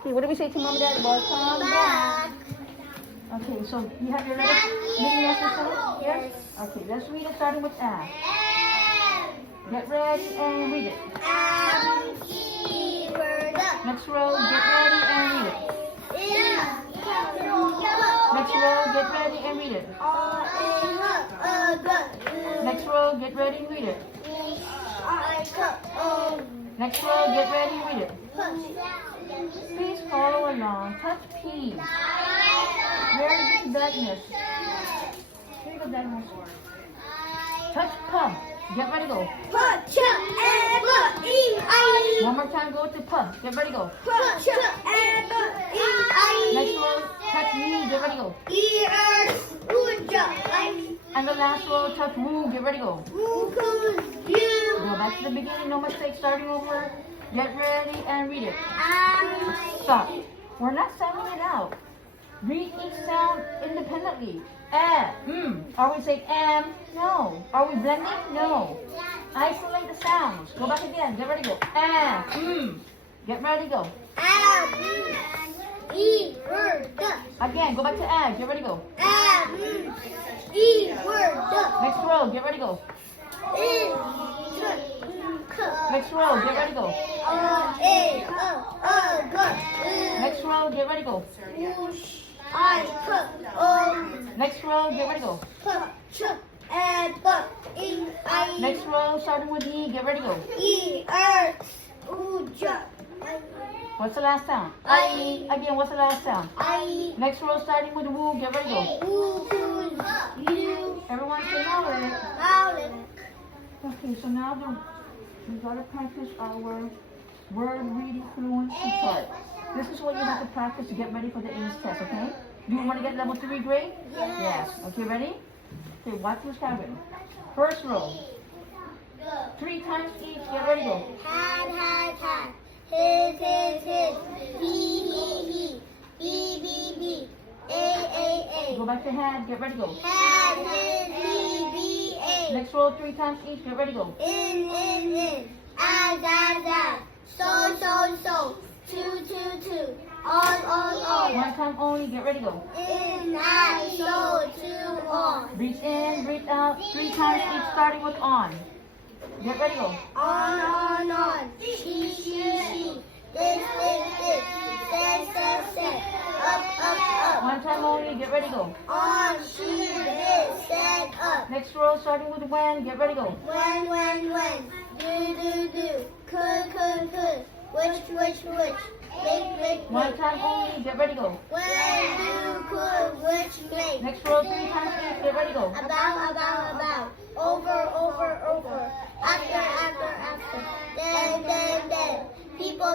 Okay, what do we say to Mom and Dad? Welcome back. Okay, so you have your reading lesson song? Yes? Okay, let's read it starting with A. Get ready and read it. Next row, get ready and read it. Next row, get ready and read it. Next row, get ready and read it. Next row, get ready and read it. Please follow along. Touch P. Where is the darkness? Here you go, darkness. Touch P. Get ready, go. One more time, go to P. Get ready, go. Next row, touch me. Get ready, go. And the last row, touch woo. Get ready, go. Go back to the beginning. No mistakes. Starting over. Get ready and read it. Stop. We're not sounding it out. Read each sound independently. Are we saying No. Are we blending? No. Isolate the sounds. Go back again. Get ready, go. Get ready, go. Again, go back to Get ready, go. Next row, get ready, go. Next row, get ready, go. Next row, get ready, go. Next row, get ready, go. Next row, starting with E, get ready, go. What's the last sound? I. Again, what's the last sound? I. Next row, starting with woo, get ready, go. Everyone say vowel. Okay, so now we've got to practice our word reading fluency chart. This is what you have to practice to get ready for the A's test, okay? Do you want to get level 3 grade? Yes. Okay, ready? Okay, watch what's happening. First row. 3 times each, get ready, go. Hat. His. He. Be. A. Go back to hand, get ready, go. Hat, his, he, be, Next row 3 times each, get ready, go. In. As. So. Two. On. 1 time only, get ready, go. In, I, so, to, on. Breathe in, breathe out, 3 times each, starting with on. Get ready, go. On. She. This. Said. Up. 1 time only, get ready, go. On, she, this, said, up. Next row, starting with when, get ready, go. When. Do. Could. Which. Make. 1 time only, get ready, go. When, do, could, which, make. Next row, 3 times each, get ready, go. About. Over. After. Then. People.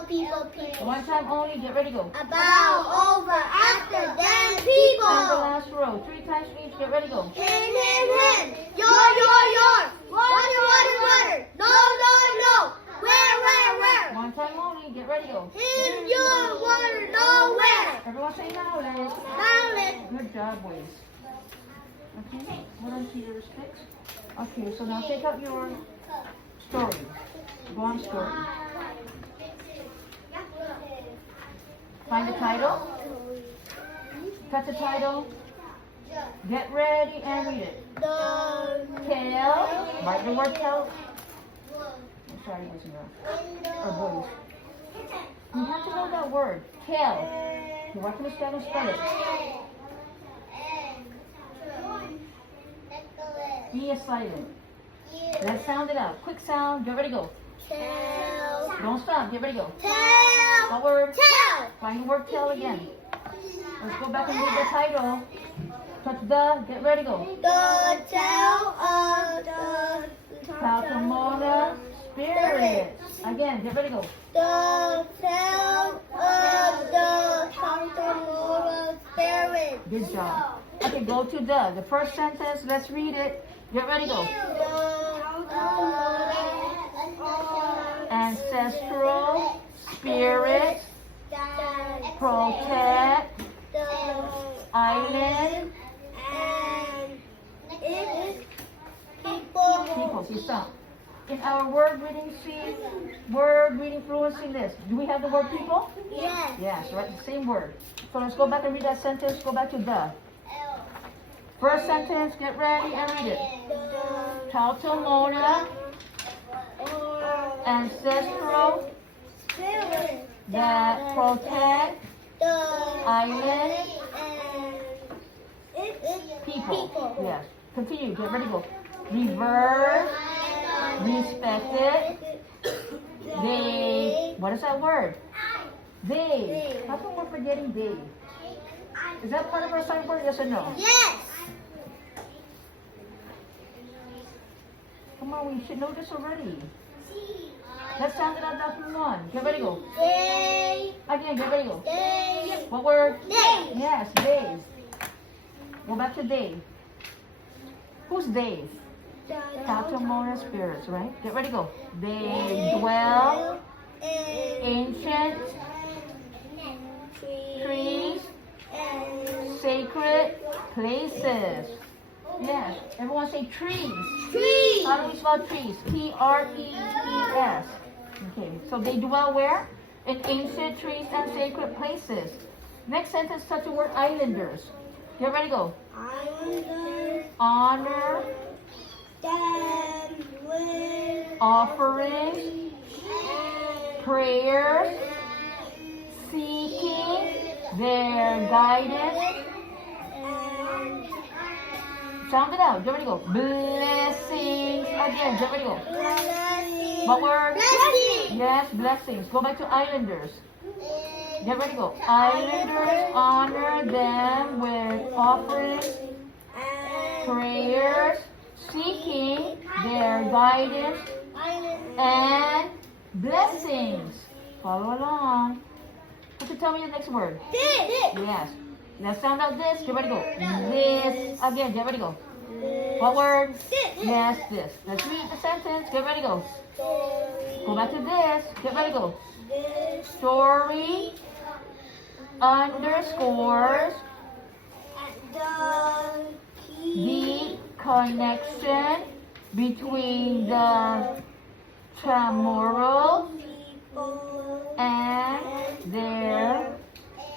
1 time only, get ready, go. About, over, after, then, people. And the last row, 3 times each, get ready, go. Him. Your. Water. No. Where. 1 time only, get ready, go. In your water, nowhere. Everyone say knowledge. Good job, boys. Okay, what else here is fixed? Okay, so now take out your story. Guam story. Find the title. Cut the title. Get ready and read it. Tell. Write the word tell. I'm sorry, boys and girls. Or boys. You have to know that word. Tell. You want to understand and spell it. E is silent. Let's sound it out. Quick sound. Get ready, go. Tell. Don't stop. Get ready, go. Tell. What word? Tell. Find the word tell again. Let's go back and read the title. Touch the. Get ready, go. The tell of the Taotaomona spirit. Again. Get ready, go. The tell of the Taotaomona spirit. Good job. Okay, go to the first sentence. Let's read it. Get ready, go. Ancestral spirit protect island and its people. See, stop. in our word reading sheet, word reading fluency list, do we have the word people? Yes. Yes, right, the same word. So let's go back and read that sentence. Go back to the. First sentence, get ready and read it. Taotaomona, ancestral Spirit that protect the island its people. Yes. Continue. Get ready. Go. Reverse. Respected. They. What is that word? They. How come we're forgetting they? Is that part of our sign word? Yes or no? Yes. Come on, we should know this already. Let's sound it out now from one. Get ready. Go. They. Again. Get ready. Go. They. What word? They. Yes. They. Go back to they. Who's they? Taotaomona spirits, right? Get ready, go. They dwell ancient trees, sacred places. Yes, everyone say trees. Trees. How do we spell trees? T-R-E-E-S. Okay, so they dwell where? In ancient trees and sacred places. Next sentence, touch the word islanders. Get ready, go. Islanders Honor, them with offerings, prayers, seeking their guidance. and Sound it out. Get ready, go. Blessings. Again, get ready, go. blessings. What word? Blessings. Yes, blessings. Go back to islanders. Get ready, go. Islanders honor them with offerings, prayers, seeking their guidance, and blessings. Follow along. Could you tell me the next word? This. Yes. Let's sound out this. Get ready, go. This. Again, get ready, go. What word? This. Yes, this. Let's read the sentence. Get ready, go. Go back to this. Get ready, go. This. Story underscores the connection between the Chamorro and their.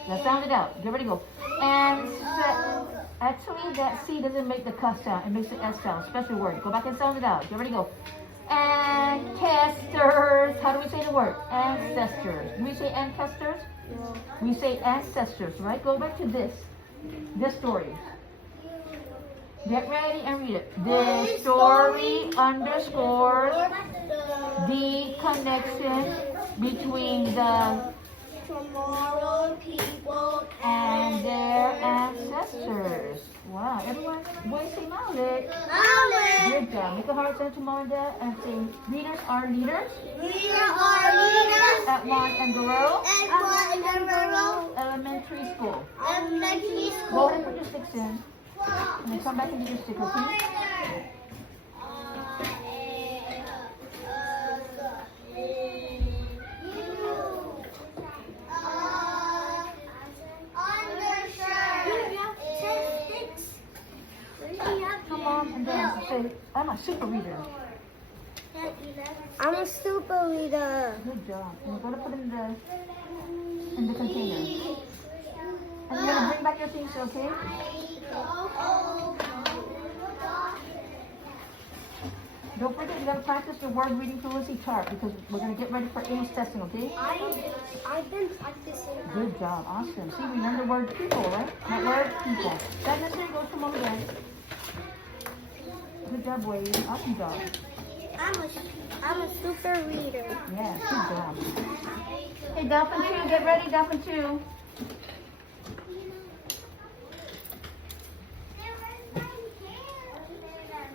Let's sound it out. Get ready, go. And actually, that C doesn't make the cuss sound. It makes the S sound. Special word. Go back and sound it out. Get ready, go. Ancestors. How do we say the word? Ancestors. Do we say ancestors? We say ancestors, right? Go back to this. This story. Get ready and read it. This story underscores the connection between the Tomorrow people and their ancestors. Wow, everyone, boys say knowledge. knowledge. Good job. Make a heart center to mom and dad and say, leaders are leaders We are leaders at Juan and Guerrero at Guams Elementary School. Elementary Go School. ahead and put your sticks in. And then come back and do your stick, okay? Come on and then say, I'm a super reader. I'm a super reader. Good job. And you're gonna put it in the container. And you're gonna bring back your things, okay? Don't forget, you gotta practice the word reading fluency chart because we're gonna get ready for English testing, okay? I've been practicing. Good job, awesome. See, we learned the word people, right? That word people. That necessarily goes from over there. Good job, Wade. Awesome job. I'm a super reader. Yeah, good job. Hey, Dolphin 2, get ready, Dolphin 2.